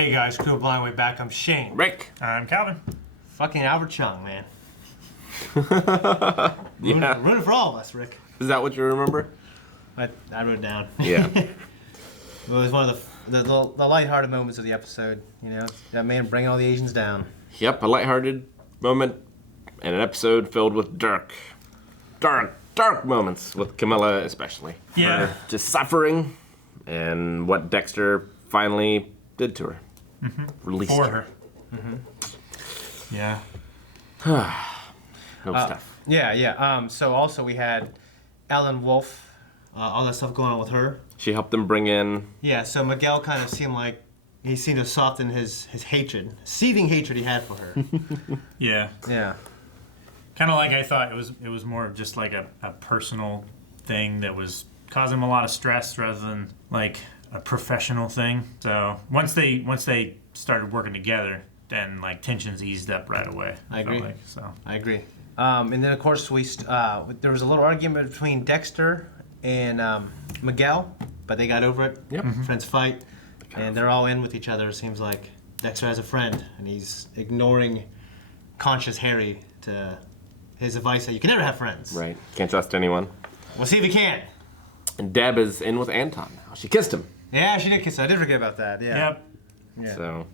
Hey guys, Cool Blind Way back. I'm Shane. Rick. I'm Calvin. Fucking Albert Chung, man. Yeah. Ruined it for all of us, Rick. Is that what you remember? I wrote it down. Yeah. It was one of the lighthearted moments of the episode. You know, that man bringing all the Asians down. Yep, a lighthearted moment and an episode filled with dark moments with Camilla especially. Yeah. Her just suffering and what Dexter finally did to her. Mm-hmm. Released For her. Mm-hmm. Yeah. Good stuff. Yeah. So also we had Ellen Wolf, all that stuff going on with her. She helped them bring in... Yeah, so Miguel kind of seemed like he seemed to soften his hatred, seething hatred he had for her. Yeah. Yeah. Kind of like I thought it was more of just like a personal thing that was causing him a lot of stress rather than like a professional thing. So once they started working together, then like tensions eased up right away. I agree. I agree. And then of course there was a little argument between Dexter and Miguel, but they got over it. Yep. Mm-hmm. Friends fight, and they're all in with each other. It seems like Dexter has a friend, and he's ignoring conscious Harry to his advice that you can never have friends. Right. Can't trust anyone. We'll see if he can. And Deb is in with Anton now. She kissed him. Yeah, she did kiss him. I did forget about that. Yeah. Yep. Yeah. So,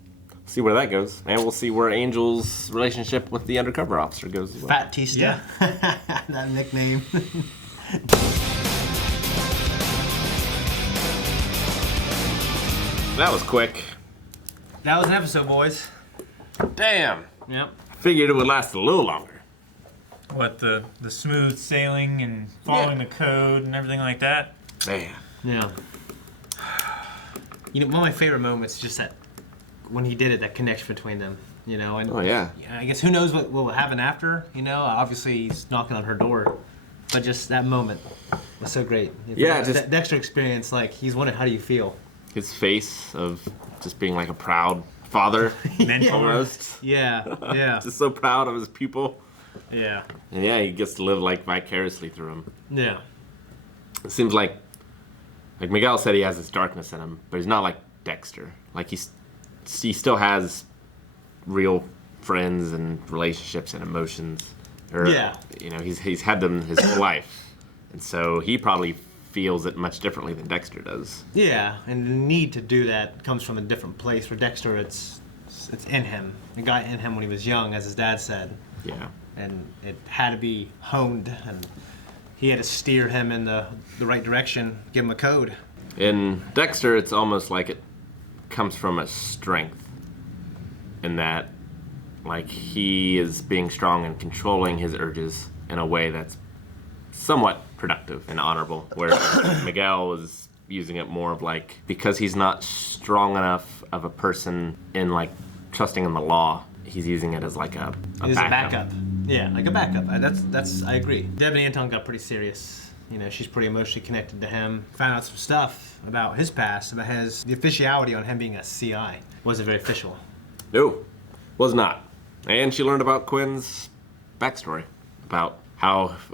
see where that goes. And we'll see where Angel's relationship with the undercover officer goes as well. Fat Tista. Yeah. That nickname. That was quick. That was an episode, boys. Damn. Yep. Figured it would last a little longer. What the smooth sailing and following the code and everything like that. Man. Yeah. You know, one of my favorite moments is just that when he did it, that connection between them. You know, and Oh, yeah. I guess who knows what will happen after. You know, obviously he's knocking on her door, but just that moment was so great. Yeah, just- Dexter experience. Like he's wondering, how do you feel? His face of just being like a proud father. Mentor. Almost. Yeah. Just so proud of his pupil. Yeah. And yeah, he gets to live like vicariously through him. Yeah. It seems like Miguel said, he has this darkness in him, but he's not like Dexter. Like he still has real friends and relationships and emotions. Or, Yeah. You know, he's had them his whole life, and so he probably feels it much differently than Dexter does. Yeah, and the need to do that comes from a different place. For Dexter, it's in him. It got in him when he was young, as his dad said. Yeah. And it had to be honed, and he had to steer him in the right direction, give him a code. In Dexter, it's almost like it comes from a strength, in that, like, he is being strong and controlling his urges in a way that's somewhat productive and honorable, whereas Miguel is using it more of like, because he's not strong enough of a person in like trusting in the law, he's using it as like a backup. Yeah, like a backup. That's I agree. Deb and Anton got pretty serious. You know, she's pretty emotionally connected to him. Found out some stuff about his past, about the officiality on him being a CI. Wasn't very official. No, was not. And she learned about Quinn's backstory, about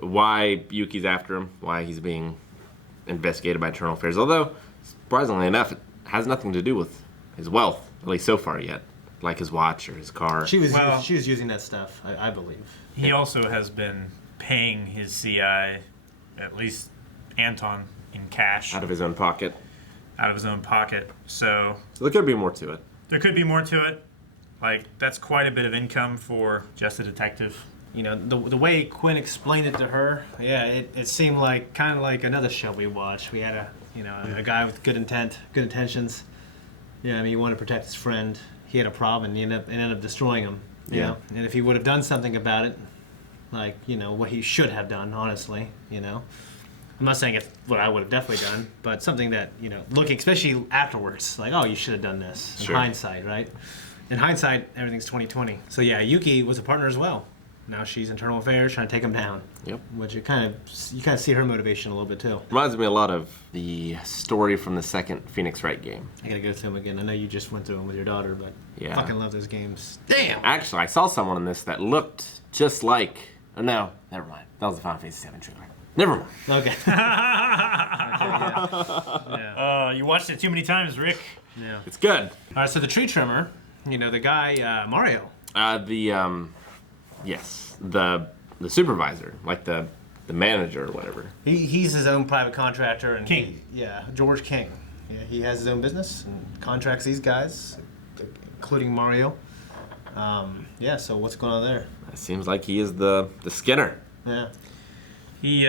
why Yuki's after him, why he's being investigated by Internal Affairs. Although, surprisingly enough, it has nothing to do with his wealth, at least so far yet, like his watch or his car. She was using that stuff, I believe. He also has been paying his CI, at least Anton, in cash. Out of his own pocket. So there could be more to it. There could be more to it. Like, that's quite a bit of income for just a detective. You know, the way Quinn explained it to her, yeah, it seemed like kind of like another show we watched. We had a guy with good intentions. Yeah, I mean, he wanted to protect his friend. He had a problem, and he ended up destroying him. You know? And if he would have done something about it, like, you know, what he should have done, honestly, you know. I'm not saying it's what I would have definitely done, but something that, you know, looking, especially afterwards, like, oh, you should have done this. In hindsight, right? In hindsight, everything's 20/20. So yeah, Yuki was a partner as well. Now she's Internal Affairs trying to take him down. Yep. Which you kind of see her motivation a little bit too. Reminds me a lot of the story from the second Phoenix Wright game. I gotta go through them again. I know you just went through them with your daughter, but Yeah. I fucking love those games. Damn! Actually, I saw someone in this that looked just like... Oh, no, never mind. That was the Final Fantasy VII trailer. Never mind. Okay. You watched it too many times, Rick. Yeah. It's good. All right, so the tree trimmer, the guy, Mario. Yes, the supervisor, like the manager or whatever. He's his own private contractor. And King. George King. Yeah, he has his own business and contracts these guys, including Mario. So what's going on there? It seems like he is the Skinner. Yeah. He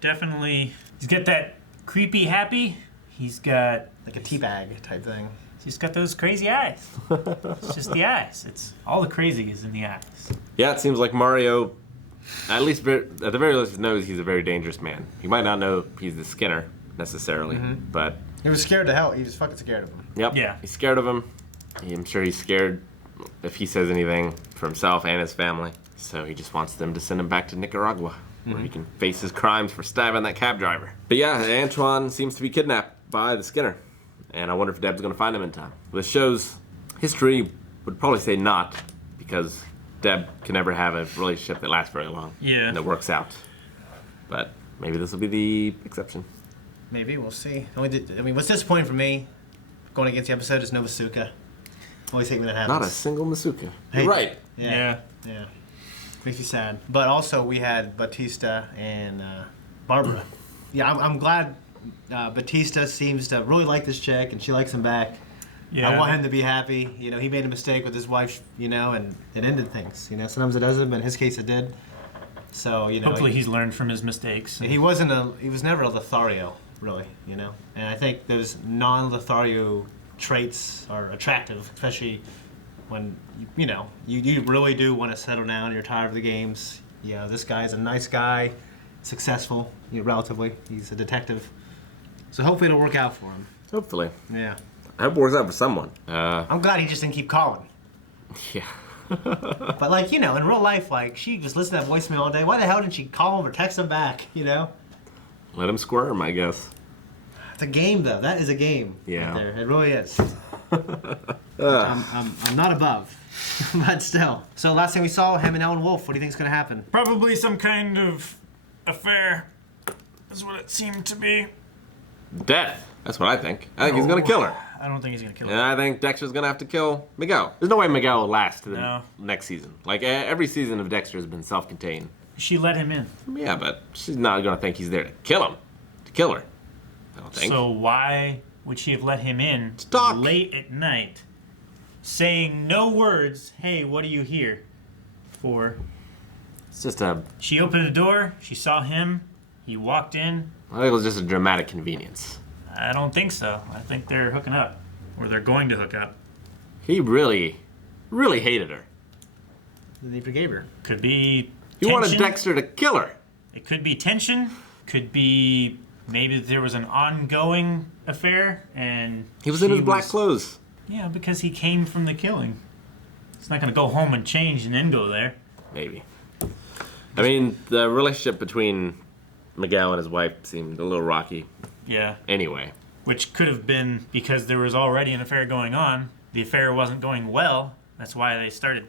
definitely, he's got that creepy happy. He's got Like a teabag type thing. he's got those crazy eyes. It's just the eyes. It's all the crazy is in the eyes. Yeah, it seems like Mario, at the very least, knows he's a very dangerous man. He might not know he's the Skinner necessarily, but He was scared to hell. He was fucking scared of him. yep, Yeah. he's scared of him. I'm sure he's scared if he says anything for himself and his family. So he just wants them to send him back to Nicaragua, where he can face his crimes for stabbing that cab driver. But yeah, Antoine seems to be kidnapped by the Skinner, and I wonder if Deb's going to find him in time. The show's history would probably say not, because Deb can never have a relationship that lasts very long. Yeah. And that works out. But maybe this will be the exception. Maybe, we'll see. What's disappointing for me going against the episode is no Masuka. Always hate when that happens. Not a single Masuka. Hey. You're right. Yeah. Makes me sad. But also, we had Batista and Barbara. Yeah, I'm glad Batista seems to really like this chick, and she likes him back. Yeah. I want him to be happy. He made a mistake with his wife, and it ended things. Sometimes it doesn't, but in his case, it did. So, Hopefully he's learned from his mistakes. he was never a Lothario, really, And I think those non-Lothario traits are attractive, especially when you really do want to settle down. You're tired of the games. This guy's a nice guy, successful, relatively. He's a detective, so hopefully it'll work out for him. Hopefully. Yeah, I hope it works out for someone. I'm glad he just didn't keep calling. Yeah. But in real life, she just listened to that voicemail all day. Why the hell didn't she call him or text him back? Let him squirm, I guess. It's a game, though. That is a game. Yeah. Right there. It really is. I'm not above, but still. So last thing we saw, him and Ellen Wolf. What do you think's gonna happen? Probably some kind of affair. Is what it seemed to be. Death. That's what I think. I think he's going to kill her. I don't think he's gonna kill And her. I think Dexter's going to have to kill Miguel. There's no way Miguel will last to the No. next season. Every season of Dexter has been self-contained. She let him in. Yeah, but she's not going to think he's there to kill him. To kill her. I don't think. So why would she have let him in Talk. late at night, saying no words? Hey, what are you here for? It's just a... She opened the door. She saw him. He walked in. I think it was just a dramatic convenience. I don't think so. I think they're hooking up, or they're going to hook up. He really, really hated her. Then he forgave her. Could be He tension. wanted Dexter to kill her. It could be tension. Could be maybe there was an ongoing affair, and He was in she his black clothes. Yeah, because he came from the killing. He's not gonna go home and change and then go there. Maybe. I mean, the relationship between Miguel and his wife seemed a little rocky. Yeah. Anyway. Which could have been because there was already an affair going on. The affair wasn't going well. That's why they started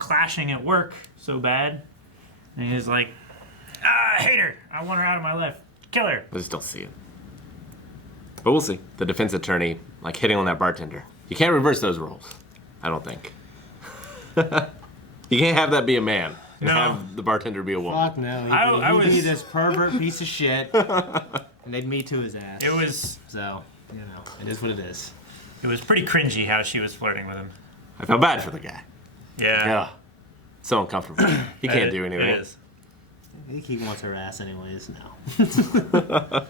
clashing at work so bad. And he was like, I hate her. I want her out of my life. Kill her. I just don't see it. But we'll see. The defense attorney, hitting on that bartender. You can't reverse those roles. I don't think. You can't have that be a man and No. have the bartender be a woman. Fuck no. I He'd be was- this pervert piece of shit, and they'd me to his ass. It was So, it is what it is. pretty cringy how she was flirting with him. I felt bad for the guy. Yeah. Yeah. So uncomfortable. He can't do anything. It is. I think he wants her ass anyways now.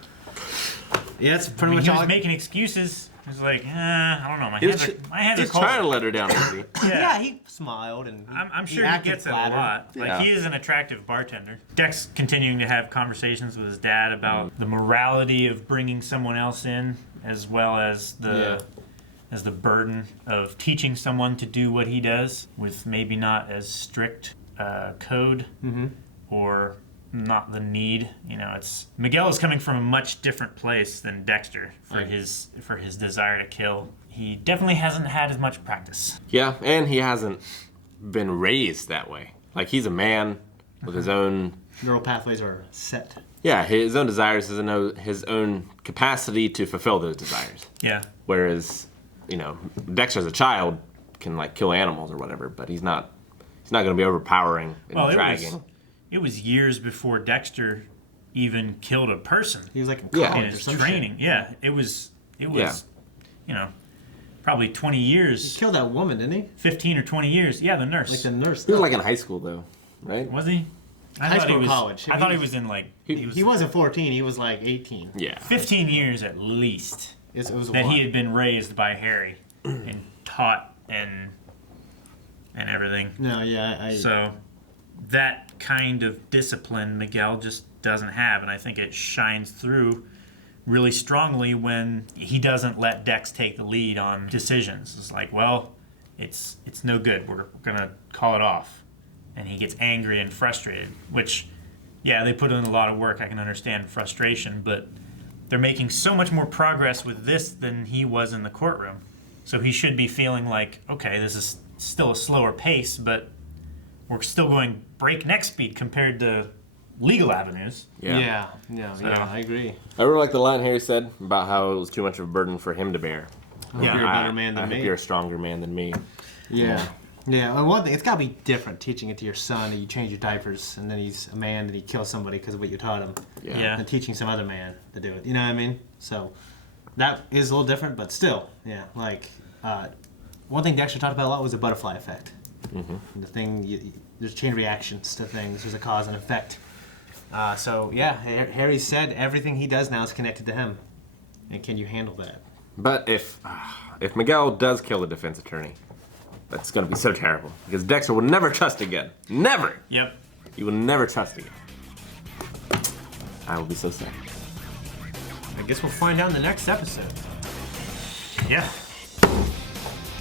Yeah, that's pretty much He all. was making excuses. He was like, I don't know. My hands are He's cold. trying to let her down, isn't he? Yeah, he smiled and I'm sure he acted gets it a flattered. lot. Yeah. He is an attractive bartender. Dex continuing to have conversations with his dad about the morality of bringing someone else in, as well as the burden of teaching someone to do what he does with maybe not as strict code or not the need. It's Miguel is coming from a much different place than Dexter for his desire to kill. He definitely hasn't had as much practice. Yeah, and he hasn't been raised that way. He's a man with his own... Neural pathways are set. Yeah, his own desires, his own capacity to fulfill those desires. Yeah. Whereas you know, Dexter as a child can like kill animals or whatever, but he's not going to be overpowering and dragging. It was years before Dexter even killed a person. He was like in Yeah. college In or his some training. shit. Yeah, it was Yeah. you know, probably 20 He years, killed that woman, didn't he? 15 or 20 years. Yeah, the nurse. Like the nurse. He was like in high school though, right? Was he? High thought school he or was, college. I thought he was in like He wasn't 14. He was like 18. Yeah. 15 years at least It was a that lot. he had been raised by Harry and taught and everything. No, yeah, So that kind of discipline Miguel just doesn't have, and I think it shines through really strongly when he doesn't let Dex take the lead on decisions. It's like, well, it's no good. We're gonna call it off, and he gets angry and frustrated. Which, yeah, they put in a lot of work. I can understand frustration, but they're making so much more progress with this than he was in the courtroom. So he should be feeling like, okay, this is still a slower pace, but we're still going breakneck speed compared to legal avenues. yeah, So- I agree. I really like the line Harry said about how it was too much of a burden for him to bear. Yeah, you're a better man I than hope me. you're a stronger man than me. Yeah. Yeah, well, one thing, it's got to be different teaching it to your son, and you change your diapers, and then he's a man, and he kills somebody because of what you taught him. Yeah. And teaching some other man to do it. You know what I mean? So that is a little different, but still, yeah. Like, one thing Dexter talked about a lot was the butterfly effect. Mm-hmm. The thing, there's chain reactions to things, there's a cause and effect. So, yeah, Harry said everything he does now is connected to him. And can you handle that? But if Miguel does kill the defense attorney, that's going to be so terrible because Dexter will never trust again. Never. Yep. He will never trust again. I will be so sad. I guess we'll find out in the next episode. Yeah.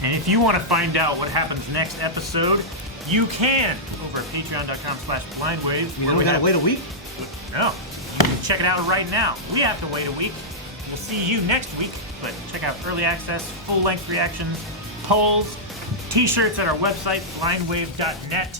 And if you want to find out what happens next episode, you can over at patreon.com/blindwave. You don't gotta wait a week? No. You can check it out right now. We have to wait a week. We'll see you next week, but check out early access, full-length reactions, polls, t-shirts at our website, blindwave.net.